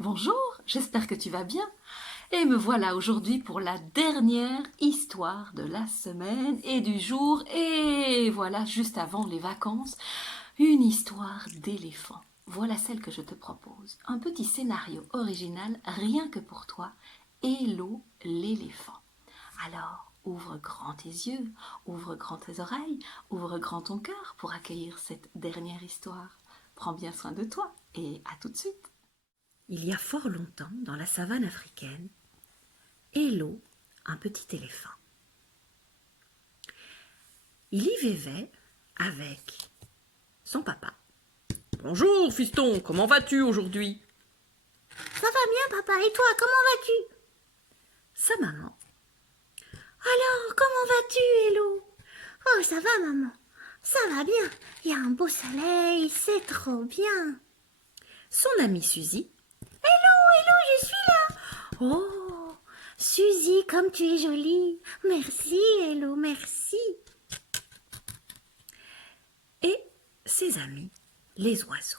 Bonjour, j'espère que tu vas bien. Et me voilà aujourd'hui pour la dernière histoire de la semaine et du jour. Et voilà, juste avant les vacances, une histoire d'éléphant. Voilà celle que je te propose. Un petit scénario original rien que pour toi. Hello l'éléphant. Alors, ouvre grand tes yeux, ouvre grand tes oreilles, ouvre grand ton cœur pour accueillir cette dernière histoire. Prends bien soin de toi et à tout de suite. Il y a fort longtemps, dans la savane africaine, Hello, un petit éléphant. Il y vivait avec son papa, Bonjour, fiston, comment vas-tu aujourd'hui? Ça va bien, papa, et toi, comment vas-tu? sa maman, Alors, comment vas-tu, Hello? Oh, ça va, maman. Ça va bien. Il y a un beau soleil, c'est trop bien. son amie Suzy. Hello, je suis là. Oh, Suzy, comme tu es jolie. Merci, Hello, merci. Et ses amis, les oiseaux.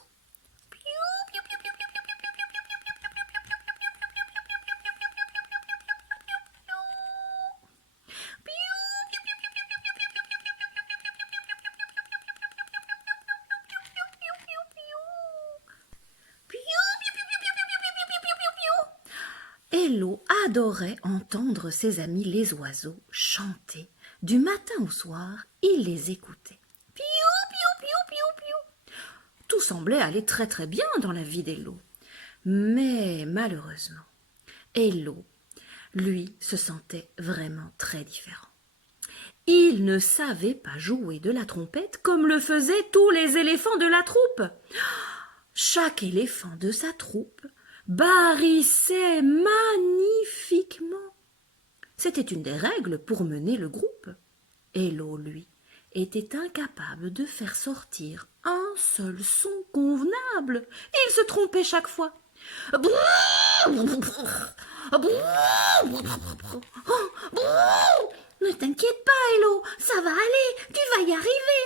Hello adorait entendre ses amis les oiseaux chanter. Du matin au soir, il les écoutait. Tout semblait aller très très bien dans la vie d'Hello. Mais malheureusement, Hello, lui, se sentait vraiment très différent. Il ne savait pas jouer de la trompette comme le faisaient tous les éléphants de la troupe. Chaque éléphant de sa troupe barrissait magnifiquement. C'était une des règles pour mener le groupe. Hello, lui, était incapable de faire sortir un seul son convenable. Il se trompait chaque fois. Ne t'inquiète pas, Hello, ça va aller, tu vas y arriver.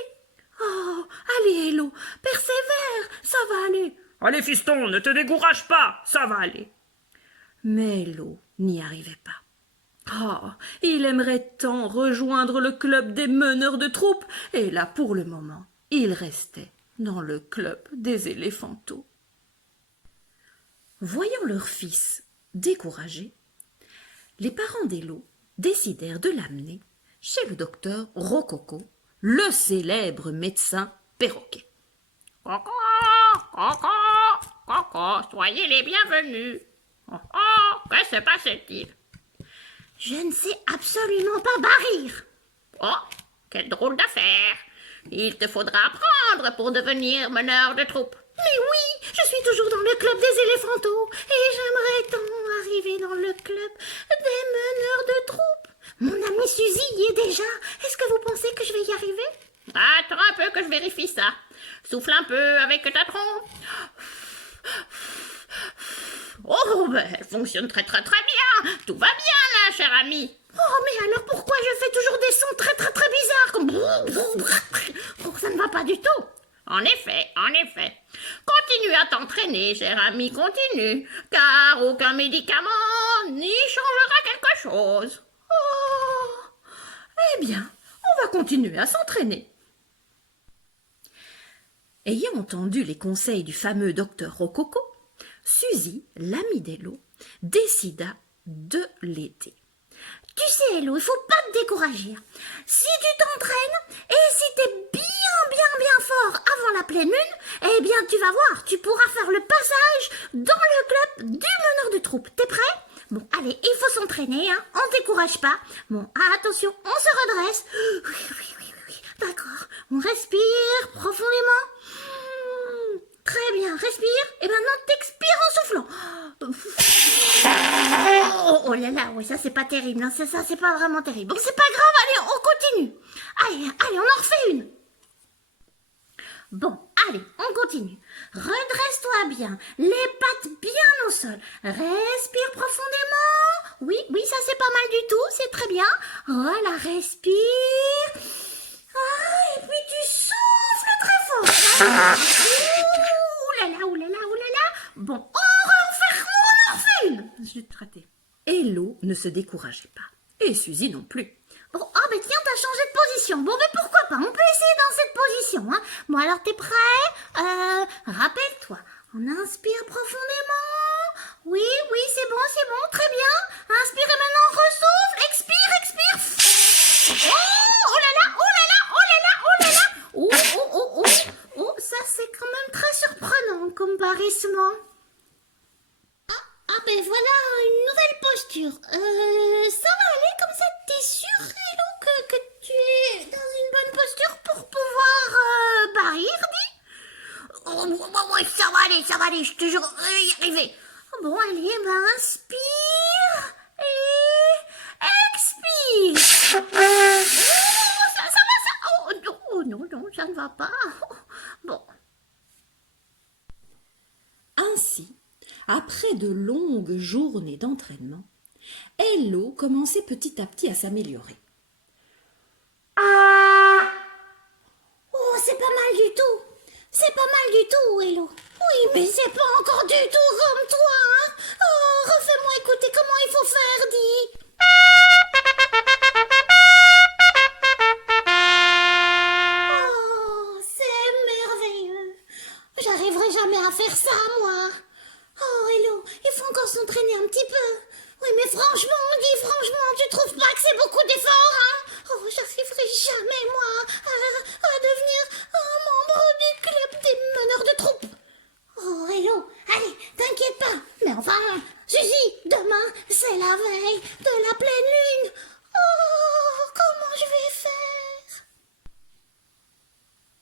Oh, allez, Hello, persévère, ça va aller. Allez, fiston, ne te décourage pas, ça va aller. Mais Hello n'y arrivait pas. Oh, il aimerait tant rejoindre le club des meneurs de troupe, et là, pour le moment, il restait dans le club des éléphantos. Voyant leur fils découragé, les parents d'Hello décidèrent de l'amener chez le docteur Rococo, le célèbre médecin perroquet. Coco, Coco, Coco, soyez les bienvenus. Oh, que se passe-t-il? Je ne sais absolument pas barrir. Oh, quelle drôle d'affaire. Il te faudra apprendre pour devenir meneur de troupe. Mais oui, je suis toujours dans le club des éléphantos et j'aimerais tant arriver dans le club des meneurs de troupe. Mon amie Suzy y est déjà. Est-ce que vous pensez que je vais y arriver? Attends un peu que je vérifie ça. Souffle un peu avec ta trompe. Oh, ben, elle fonctionne très très très bien. Tout va bien là, cher ami. Oh, mais alors pourquoi je fais toujours des sons très très très bizarres comme... Oh, ça ne va pas du tout. En effet, en effet. Continue à t'entraîner, cher ami, continue, car aucun médicament n'y changera quelque chose. Oh, eh bien, on va continuer à s'entraîner. Ayant entendu les conseils du fameux docteur Rococo, Suzy, l'amie d'Hello, décida de l'aider. Tu sais, Hello, il faut pas te décourager. Si tu t'entraînes et si t'es bien fort avant la pleine lune, eh bien, tu vas voir, tu pourras faire le passage dans le club du meneur de troupe. T'es prêt? Bon, allez, il faut s'entraîner, hein. On décourage pas. Bon, attention, on se redresse. Oui. D'accord. On respire profondément. Très bien, respire. Et maintenant, t'expires en soufflant. Oh là là, oui, ça c'est pas terrible, hein. Ça c'est pas vraiment terrible. Bon, c'est pas grave, allez, on continue. Allez, on en refait une. Bon, allez, on continue. Redresse-toi bien, les pattes bien au sol. Respire profondément. Oui, ça c'est pas mal du tout, c'est très bien. Voilà, respire. Ah, et puis tu souffles très fort. Ouh là là. Bon, on renferme même. Zut, raté. Hello ne se décourageait pas, et Suzy non plus. Bon, mais tiens, t'as changé de position. Bon, mais pourquoi pas? On peut essayer dans cette position, hein. Bon, alors t'es prêt? Rappelle-toi. On inspire profondément. Oui, c'est bon, très bien. Inspirez maintenant, ressouffle, expire. Oh là là, oh là là, oh là là, oh là là. Oh, ça c'est quand même très surprenant comme parissement. Ah ben voilà, une nouvelle posture. Ça va aller comme ça, t'es sûre, Hello, que tu es dans une bonne posture pour pouvoir parir, dis? Oh, ouais, ça va aller, je te jure, y arriver. Bon, allez, ben inspire et expire. Oh, ça va. Oh non, ça ne va pas. Bon. Ainsi, après de longues journées d'entraînement, Hello commençait petit à petit à s'améliorer. Oh, c'est pas mal du tout. C'est pas mal du tout, Hello. Oui, mais c'est pas encore du tout comme toi, hein. Oh, refais-moi écouter comment il faut faire, dis. Oh, c'est merveilleux. J'arriverai jamais à faire ça, moi. Oh, Hello, il faut encore s'entraîner un petit peu. Oui, mais franchement, tu trouves pas que c'est beaucoup d'efforts, hein? Oh, j'arriverai jamais, moi, à devenir un membre du club des meneurs de troupe. Oh, Hello, allez, t'inquiète pas. Mais enfin, Suzy, demain, c'est la veille de la pleine lune. Oh, comment je vais faire?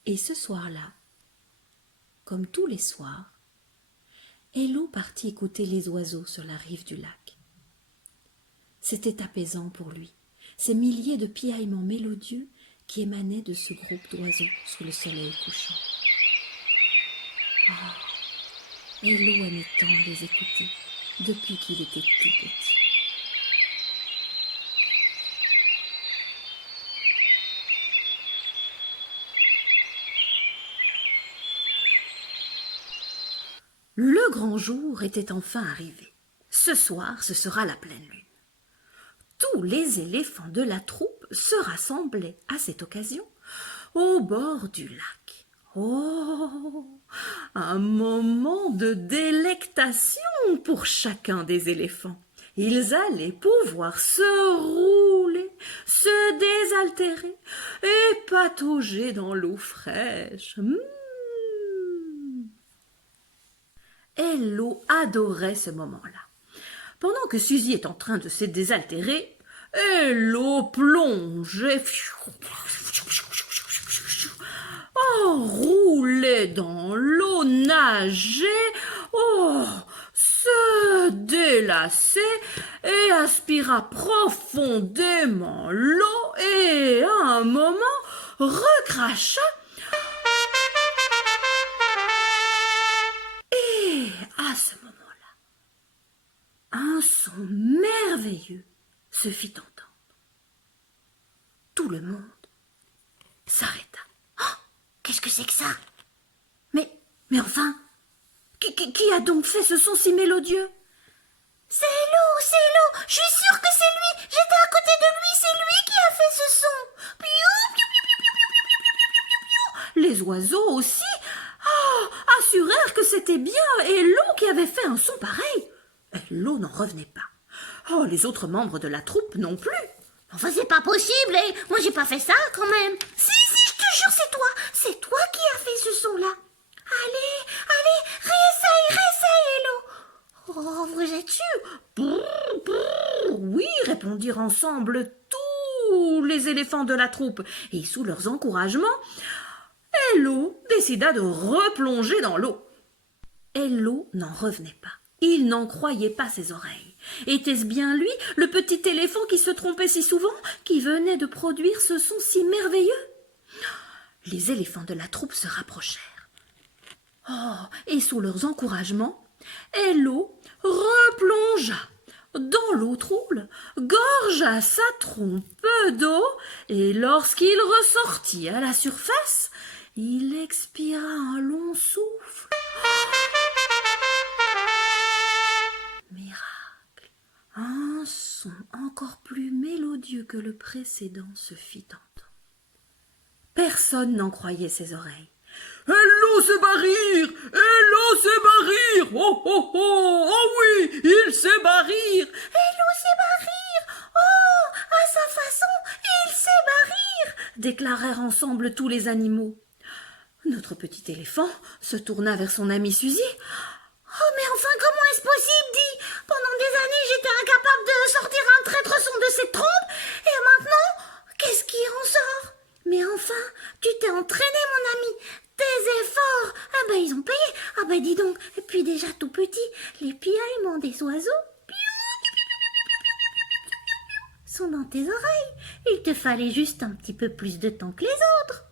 Et ce soir-là, comme tous les soirs, Hello partit écouter les oiseaux sur la rive du lac. C'était apaisant pour lui, ces milliers de piaillements mélodieux qui émanaient de ce groupe d'oiseaux sous le soleil couchant. Oh, Hello aimait tant les écouter depuis qu'il était tout petit. Le grand jour était enfin arrivé. Ce soir, ce sera la pleine lune. Tous les éléphants de la troupe se rassemblaient à cette occasion au bord du lac. Oh, un moment de délectation pour chacun des éléphants. Ils allaient pouvoir se rouler, se désaltérer et patauger dans l'eau fraîche. Hello adorait ce moment-là. Pendant que Suzy est en train de se désaltérer, Hello plongeait, roulait dans l'eau, nageait, se délaçait et aspira profondément l'eau et à un moment recracha. Et à ce moment-là, un son merveilleux se fit entendre. Tout le monde s'arrêta. Oh, qu'est-ce que c'est que ça? Mais enfin, qui a donc fait ce son si mélodieux? C'est Hello, je suis sûre que c'est lui. J'étais à côté de lui, c'est lui qui a fait ce son. Piou, piou, piou, piou, piou, piou, piou, piou, piou, piou, piou. Les oiseaux aussi assurèrent que c'était bien Hello qui avait fait un son pareil. Hello n'en revenait pas. Oh, les autres membres de la troupe non plus. Enfin, c'est pas possible, et moi j'ai pas fait ça quand même. Si, je te jure, c'est toi qui as fait ce son-là. Allez, réessaye, Hello. Oh, vous êtes sûr? Brrr, brrr. Oui, répondirent ensemble tous les éléphants de la troupe, et sous leurs encouragements, Hello décida de replonger dans l'eau. Hello n'en revenait pas. Il n'en croyait pas ses oreilles. Était-ce bien lui, le petit éléphant qui se trompait si souvent, qui venait de produire ce son si merveilleux? Les éléphants de la troupe se rapprochèrent. Et sous leurs encouragements, Hello replongea dans l'eau trouble, gorgea sa trompe d'eau, et lorsqu'il ressortit à la surface, il expira un long souffle. Miracle! encore plus mélodieux que le précédent se fit entendre. Personne n'en croyait ses oreilles. Hello, sait barrir! Hello, sait barrir! Oh, oh, oh! Oh oui, il sait barrir! Hello, c'est barrir! Oh, à sa façon, il sait barrir! Déclarèrent ensemble tous les animaux. Notre petit éléphant se tourna vers son amie Suzy. Oh, mais enfin, comment est-ce possible, dit? Pendant des années, j'étais incapable de sortir un traître son de cette trompe, et maintenant, qu'est-ce qui en sort? Mais enfin, tu t'es entraîné, mon ami. Tes efforts, ah ben ils ont payé. Ah ben dis donc, et puis déjà tout petit, les piaillements des oiseaux sont dans tes oreilles. Il te fallait juste un petit peu plus de temps que les autres.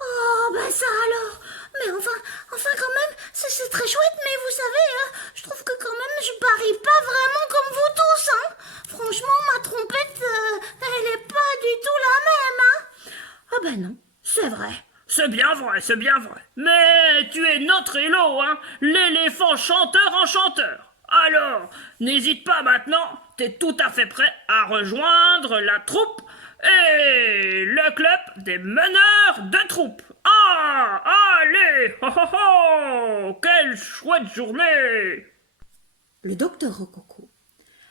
Oh ben ça alors. Mais enfin quand même, c'est très chouette, mais vous savez, je trouve que quand même je parie pas vraiment comme vous tous, hein. Franchement, ma trompette, elle est pas du tout la même, hein. Ah ben non, c'est vrai. C'est bien vrai, c'est bien vrai. Mais tu es notre Hello, hein, l'éléphant chanteur enchanteur. Alors, n'hésite pas maintenant, t'es tout à fait prêt à rejoindre la troupe et le club des meneurs de troupe. Ah, allez, oh, oh, oh, quelle chouette journée! Le docteur Rococo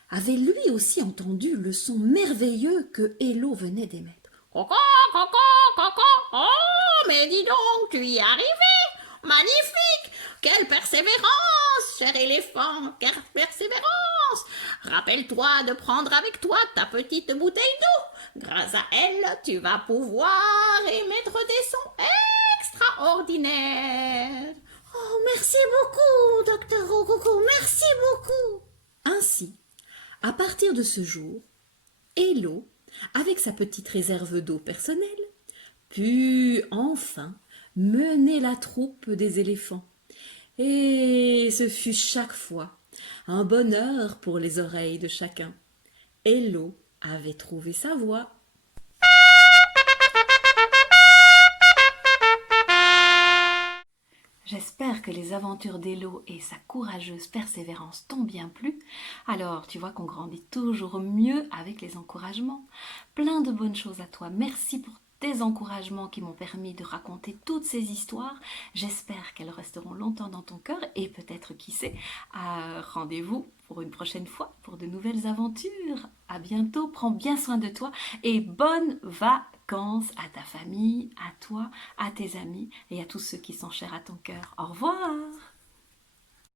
avait lui aussi entendu le son merveilleux que Hello venait d'émettre. Coco, coco, coco. Oh, mais dis donc, tu y es arrivé. Magnifique. Quelle persévérance, cher éléphant. Quelle persévérance. Rappelle-toi de prendre avec toi ta petite bouteille d'eau. Grâce à elle, tu vas pouvoir émettre des sons extraordinaires. Oh, merci beaucoup, docteur Rococo, merci beaucoup. Ainsi, à partir de ce jour, Hello, avec sa petite réserve d'eau personnelle, put enfin mener la troupe des éléphants. Et ce fut chaque fois un bonheur pour les oreilles de chacun. Hello avait trouvé sa voie. J'espère que les aventures d'Hello et sa courageuse persévérance t'ont bien plu. Alors, tu vois qu'on grandit toujours mieux avec les encouragements. Plein de bonnes choses à toi. Merci pour tes encouragements qui m'ont permis de raconter toutes ces histoires. J'espère qu'elles resteront longtemps dans ton cœur et peut-être, qui sait, rendez-vous pour une prochaine fois pour de nouvelles aventures. À bientôt, prends bien soin de toi et bonnes vacances à ta famille, à toi, à tes amis et à tous ceux qui sont chers à ton cœur. Au revoir!